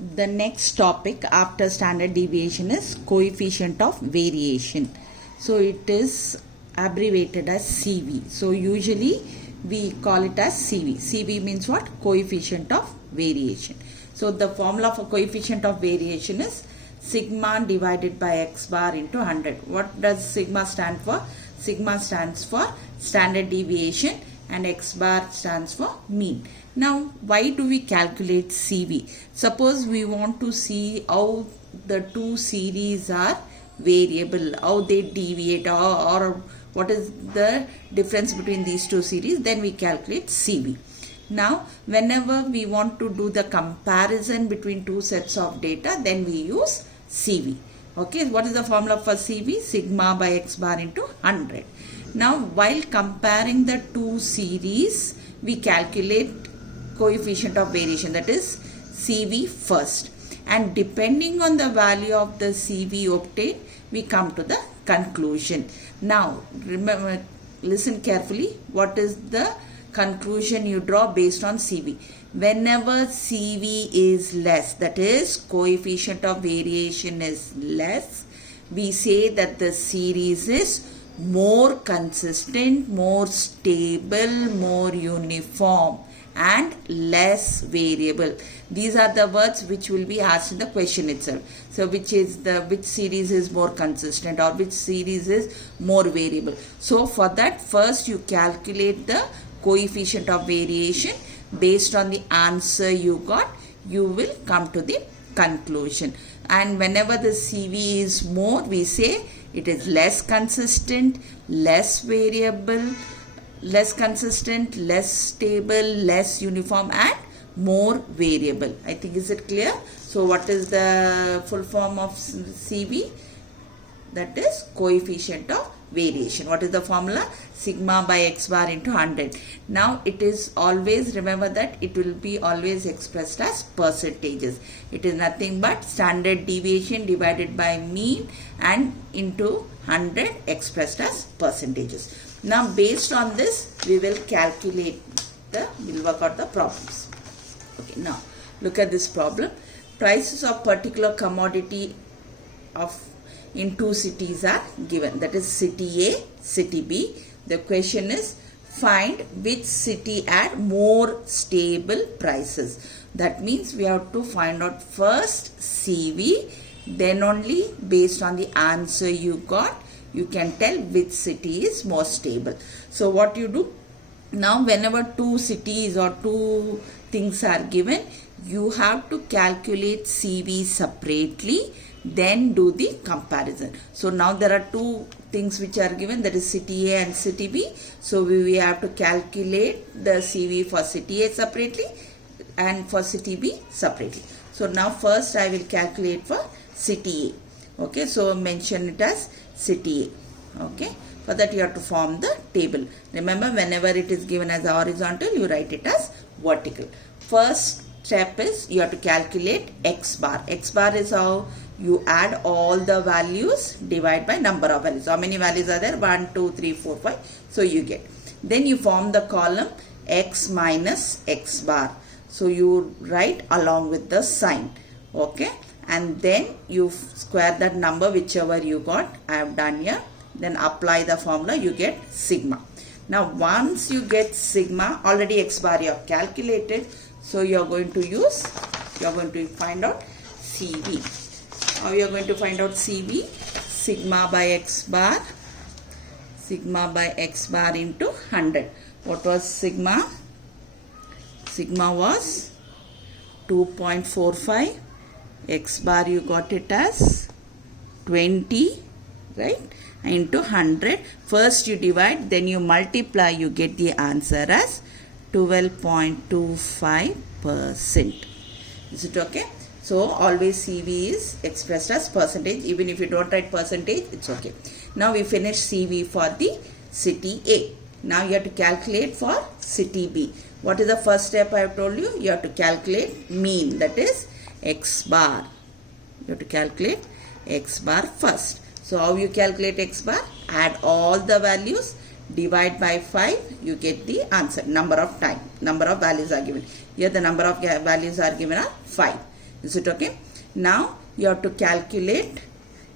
The next topic after standard deviation is coefficient of variation. So it is abbreviated as CV. So usually we call it as CV. CV means what? Coefficient of variation. So the formula for coefficient of variation is sigma divided by x bar into 100. What does sigma stand for? Sigma stands for standard deviation and x bar stands for mean. Now, why do we calculate CV? Suppose we want to see how the two series are variable, how they deviate, or what is the difference between these two series, then we calculate CV. Now, whenever we want to do the comparison between two sets of data, then we use CV. Okay, what is the formula for CV? Sigma by x bar into 100. Now, while comparing the two series, we calculate coefficient of variation, that is CV first. And depending on the value of the CV obtained, we come to the conclusion. Now, remember, listen carefully. What is the conclusion you draw based on CV? Whenever CV is less, that is coefficient of variation is less, we say that the series is more consistent, more stable, more uniform and less variable. These are the words which will be asked in the question itself. So which series is more consistent or which series is more variable. So for that, first you calculate the coefficient of variation. Based on the answer you got, you will come to the conclusion. And whenever the CV is more, we say it is less consistent, less variable, less consistent, less stable, less uniform and more variable. I think, is it clear? So what is the full form of CV? That is coefficient of variation. What is the formula? Sigma by x bar into 100. Now it is always, remember that it will be always expressed as percentages. It is nothing but standard deviation divided by mean and into 100 expressed as percentages. Now based on this, we will calculate we'll work out the problems. Okay, now look at this problem. Prices of particular commodity in two cities are given, that is city A, city B. The question is, find which city had more stable prices. That means we have to find out first CV, then only based on the answer you got, you can tell which city is more stable. So what you do, now whenever two cities or two things are given, you have to calculate CV separately, then do the comparison. So now there are two things which are given, that is city A and city B. So we have to calculate the CV for city A separately and for city B separately. So now first I will calculate for city A. Okay, so mention it as city A. Okay, for that you have to form the table. Remember, whenever it is given as a horizontal, you write it as vertical. First step is you have to calculate x bar. X bar is how you add all the values, divide by number of values. How many values are there? 1, 2, 3, 4, 5. So you get. Then you form the column x minus x bar. So you write along with the sign. Okay. And then you square that number whichever you got. I have done here. Then apply the formula. You get sigma. Now once you get sigma, already x bar you have calculated. So you are going to find out CV. How you are going to find out CV? Sigma by x bar into 100. What was sigma? Sigma was 2.45. X bar you got it as 20, right? Into 100. First you divide, then you multiply, you get the answer as 12.25%. Is it okay? So always CV is expressed as percentage. Even if you don't write percentage, it's okay. Now we finish CV for the city A. Now you have to calculate for city B. What is the first step I have told you? You have to calculate mean, that is x bar. You have to calculate x bar first. So how you calculate x bar? Add all the values, divide by 5, you get the answer. Number of values are given. Here the number of values are given are 5. Is it okay? Now you have to calculate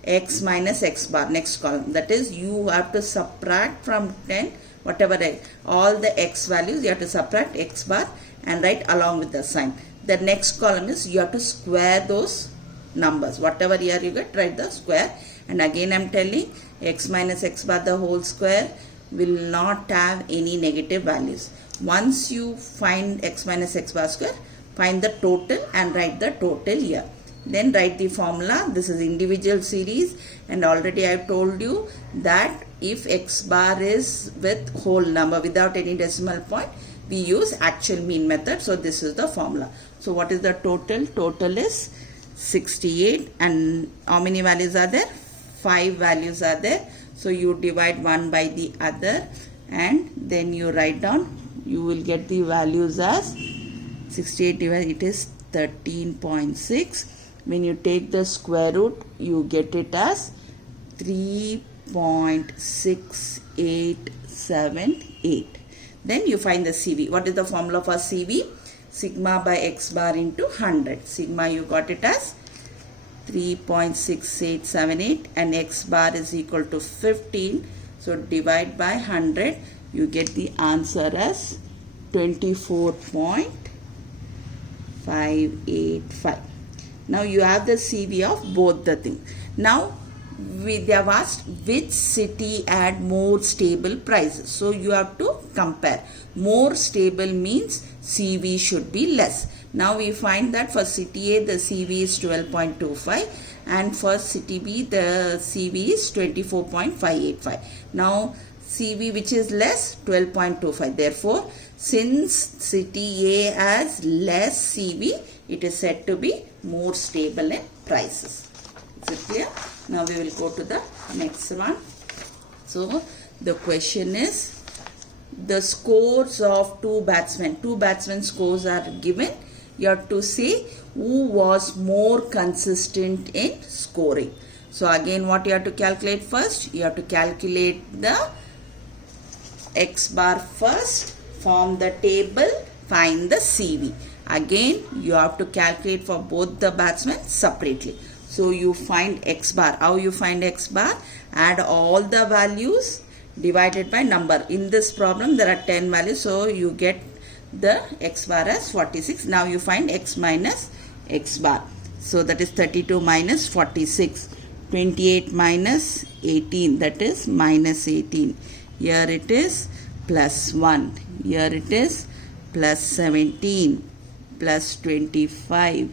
x minus x bar, next column. That is, you have to subtract from 10 whatever all the x values, you have to subtract x bar and write along with the sign. The next column is you have to square those numbers. Whatever here you get, write the square. And again I am telling, x minus x bar the whole square will not have any negative values. Once you find x minus x bar square, find the total and write the total here. Then write the formula. This is individual series, and already I have told you that if x bar is with whole number without any decimal point, we use actual mean method. So this is the formula. So what is the total? Total is 68, and how many values are there? 5 values are there. So you divide one by the other and then you write down. You will get the values as 68 divided, it is 13.6. When you take the square root, you get it as 3.6878. Then you find the CV. What is the formula for CV? Sigma by x bar into 100. Sigma you got it as 3.6878 and x bar is equal to 15. So divide by 100. You get the answer as 24.585. Now you have the CV of both the things. Now they have asked which city had more stable prices. So you have to compare. More stable means CV should be less. Now we find that for city A the CV is 12.25 and for city B the CV is 24.585. Now CV which is less, 12.25. Therefore, since city A has less CV, it is said to be more stable in prices. Is it clear? Now we will go to the next one. So the question is the scores of two batsmen. Two batsmen scores are given. You have to say who was more consistent in scoring. So again what you have to calculate first? You have to calculate the x bar first, form the table, find the CV. Again you have to calculate for both the batsmen separately. So you find x bar. How you find x bar? Add all the values divided by number. In this problem there are 10 values, so you get the x bar as 46. Now you find x minus x bar. So that is 32 minus 46. 28 minus 18, that is minus 18. Here it is plus 1. Here it is plus 17. Plus 25.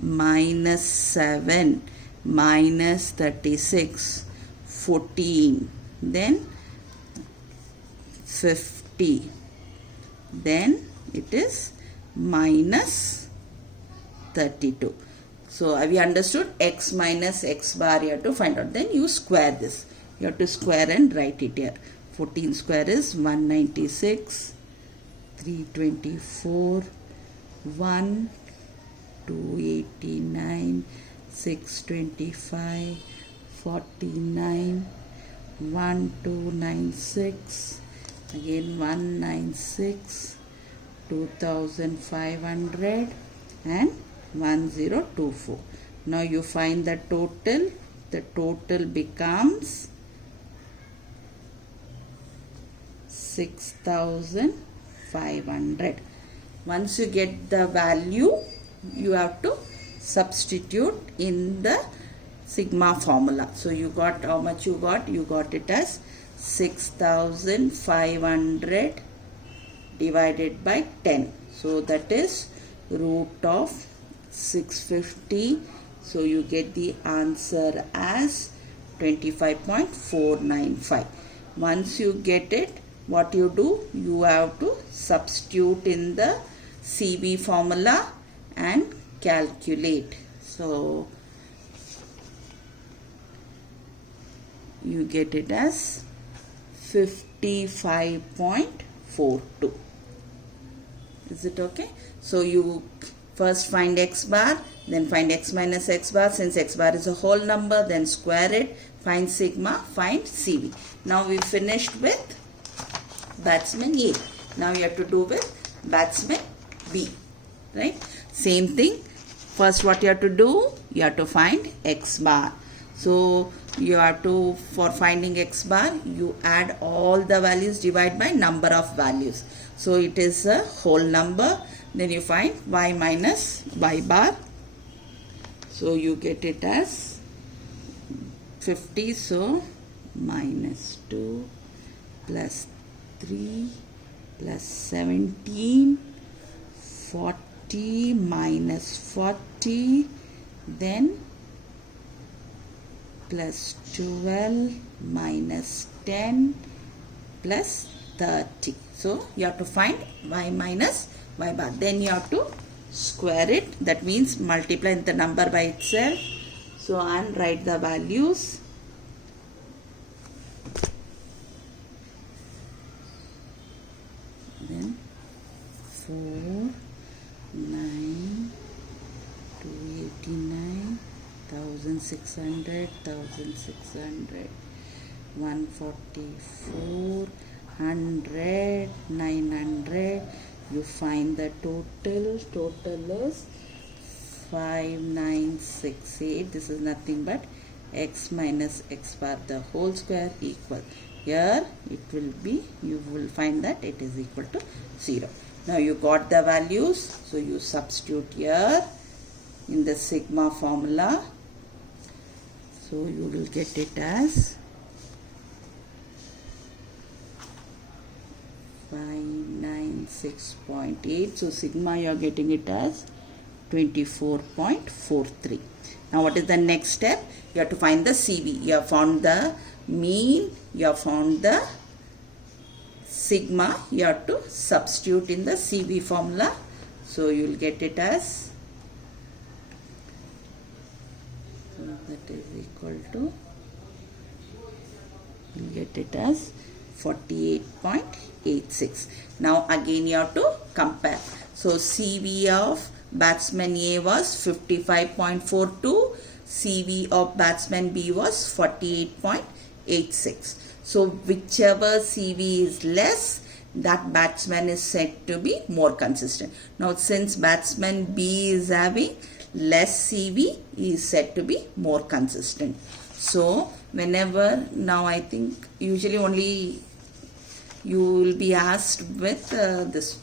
Minus 7. Minus 36. 14. Then 50. Then it is minus 32. So have you understood? X minus x bar you have to find out. Then you square this. You have to square and write it here. 14 square is 196, 324, 1, 289, 625, 49, 1296, again 196, 2500 and 1024. Now you find the total. The total becomes 6500. Once you get the value, you have to substitute in the sigma formula. So you got how much you got? You got it as 6500 divided by 10. So that is root of 650. So you get the answer as 25.495. Once you get it, what you do? You have to substitute in the CV formula and calculate. So you get it as 55.42. Is it okay? So you first find x bar, then find x minus x bar. Since x bar is a whole number, then square it, find sigma, find CV. Now we finished with batsman A. Now you have to do with batsman B. Right? Same thing. First, what you have to do? You have to find x bar. So you have to, for finding x bar, you add all the values, divide by number of values. So it is a whole number. Then you find y minus y bar. So you get it as 50. So minus 2 plus 3 plus 17, 40 minus 40, then plus 12 minus 10 plus 30. So you have to find y minus y bar. Then you have to square it. That means multiply the number by itself. So and write the values. Then 4, 9, 289, 1600, 1600, 144, 100, 900. You find the total. Total is 5968. This is nothing but x minus x bar the whole square equal. Here it will be, you will find that it is equal to 0. Now you got the values. So you substitute here in the sigma formula. So you will get it as 596.8. So sigma you are getting it as 24.43. Now what is the next step? You have to find the CV. You have found the mean, you have found the sigma. You have to substitute in the CV formula. So you will get it as, so that is equal to, you will get it as 48.86. Now again you have to compare. So CV of batsman A was 55.42. CV of batsman B was 48.86. So whichever CV is less, that batsman is said to be more consistent. Now since batsman B is having less CV, he is said to be more consistent. So whenever, now I think usually only you will be asked with this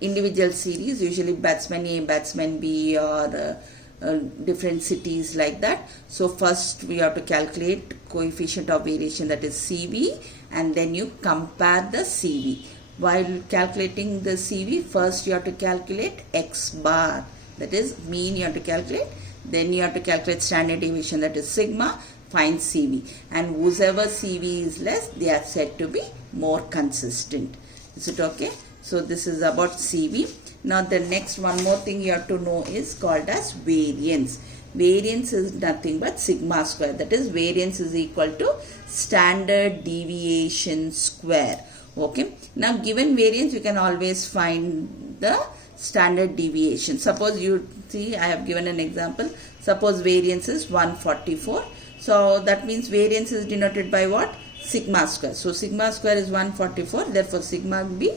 individual series, usually batsman A, batsman B, or different cities like that. So first we have to calculate coefficient of variation, that is CV, and then you compare the CV. While calculating the CV, first you have to calculate x bar, that is mean you have to calculate. Then you have to calculate standard deviation, that is sigma, find CV. And whoever CV is less, they are said to be more consistent. Is it okay? So this is about CV. Now the next one more thing you have to know is called as variance. Variance is nothing but sigma square. That is, variance is equal to standard deviation square. Okay. Now given variance, you can always find the standard deviation. Suppose you see, I have given an example. Suppose variance is 144. So that means variance is denoted by what? Sigma square. So sigma square is 144. Therefore sigma will be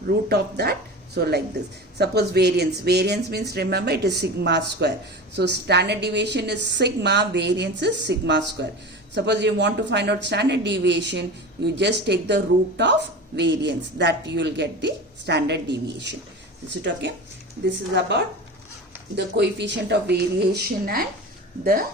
root of that. So like this. Suppose variance. Variance means, remember, it is sigma square. So standard deviation is sigma, variance is sigma square. Suppose you want to find out standard deviation, you just take the root of variance. That you will get the standard deviation. Is it okay? This is about the coefficient of variation and the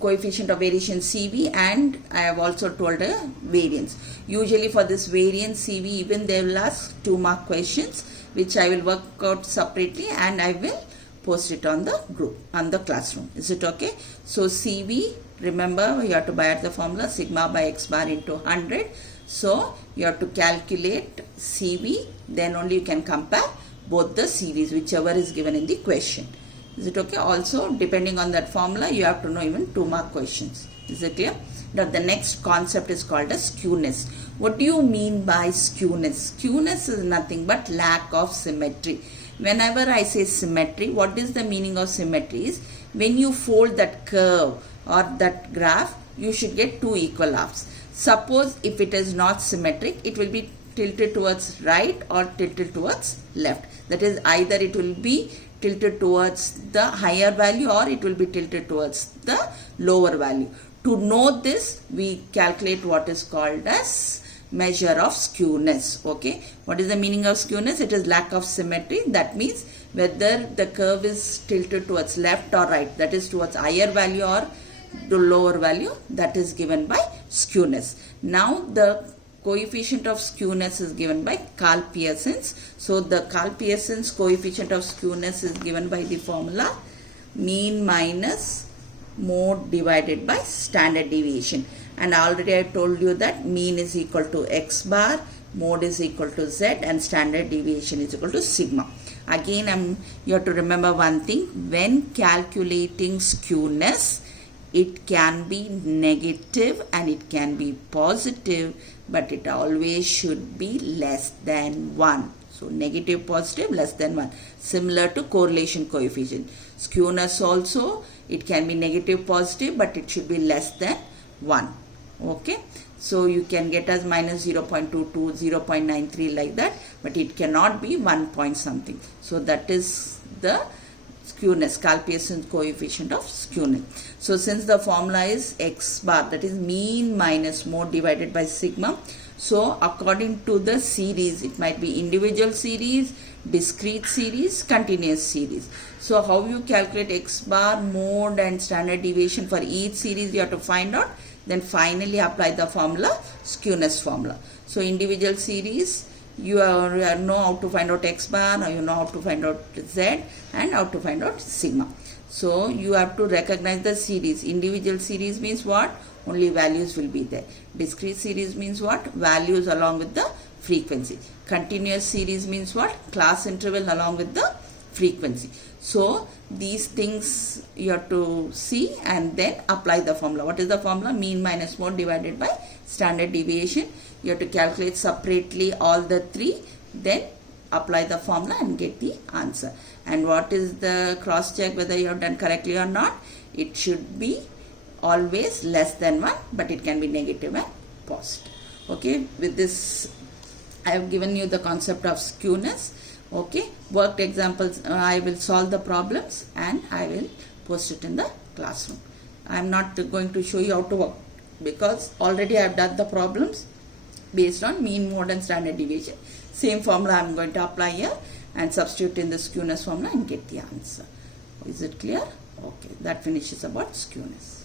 coefficient of variation CV, and I have also told a variance. Usually for this variance CV, even they will ask 2 mark questions, which I will work out separately and I will post it on the group, on the classroom. Is it okay? So CV, remember you have to by the formula sigma by x bar into 100. So you have to calculate CV, then only you can compare both the CVs, whichever is given in the question. Is it okay? Also, depending on that formula, you have to know even 2 mark questions. Is it clear? Now, the next concept is called as skewness. What do you mean by skewness? Skewness is nothing but lack of symmetry. Whenever I say symmetry, what is the meaning of symmetry is, when you fold that curve or that graph, you should get 2 equal halves. Suppose if it is not symmetric, it will be tilted towards right or tilted towards left. That is, either it will be tilted towards the higher value or it will be tilted towards the lower value. To know this, we calculate what is called as measure of skewness. Okay, what is the meaning of skewness? It is lack of symmetry. That means whether the curve is tilted towards left or right, that is towards higher value or the lower value, that is given by skewness. Now the coefficient of skewness is given by Karl Pearson's. So the Karl Pearson's coefficient of skewness is given by the formula mean minus mode divided by standard deviation. And already I told you that mean is equal to x bar, mode is equal to z, and standard deviation is equal to sigma. Again, you have to remember one thing. When calculating skewness, it can be negative and it can be positive, but it always should be less than 1. So negative, positive, less than 1. Similar to correlation coefficient. Skewness also, it can be negative, positive, but it should be less than 1. Okay. So you can get as minus 0.22, 0.93 like that, but it cannot be 1 point something. So that is the skewness, Karl Pearson's coefficient of skewness. So since the formula is x bar, that is mean minus mode divided by sigma. So according to the series, it might be individual series, discrete series, continuous series. So how you calculate x bar, mode and standard deviation for each series, you have to find out. Then finally apply the formula, skewness formula. So individual series, you know how to find out x bar, or you know how to find out z, and how to find out sigma. So you have to recognize the series. Individual series means what? Only values will be there. Discrete series means what? Values along with the frequency. Continuous series means what? Class interval along with the frequency. So these things you have to see and then apply the formula. What is the formula? Mean minus mode divided by standard deviation. You have to calculate separately all the three, then apply the formula and get the answer. And what is the cross check whether you have done correctly or not? It should be always less than 1, but it can be negative and positive. Okay, with this I have given you the concept of skewness. Okay, worked examples, I will solve the problems and I will post it in the classroom. I am not going to show you how to work because already I have done the problems based on mean, mode and standard deviation. Same formula I am going to apply here and substitute in the skewness formula and get the answer. Is it clear? Okay, that finishes about skewness.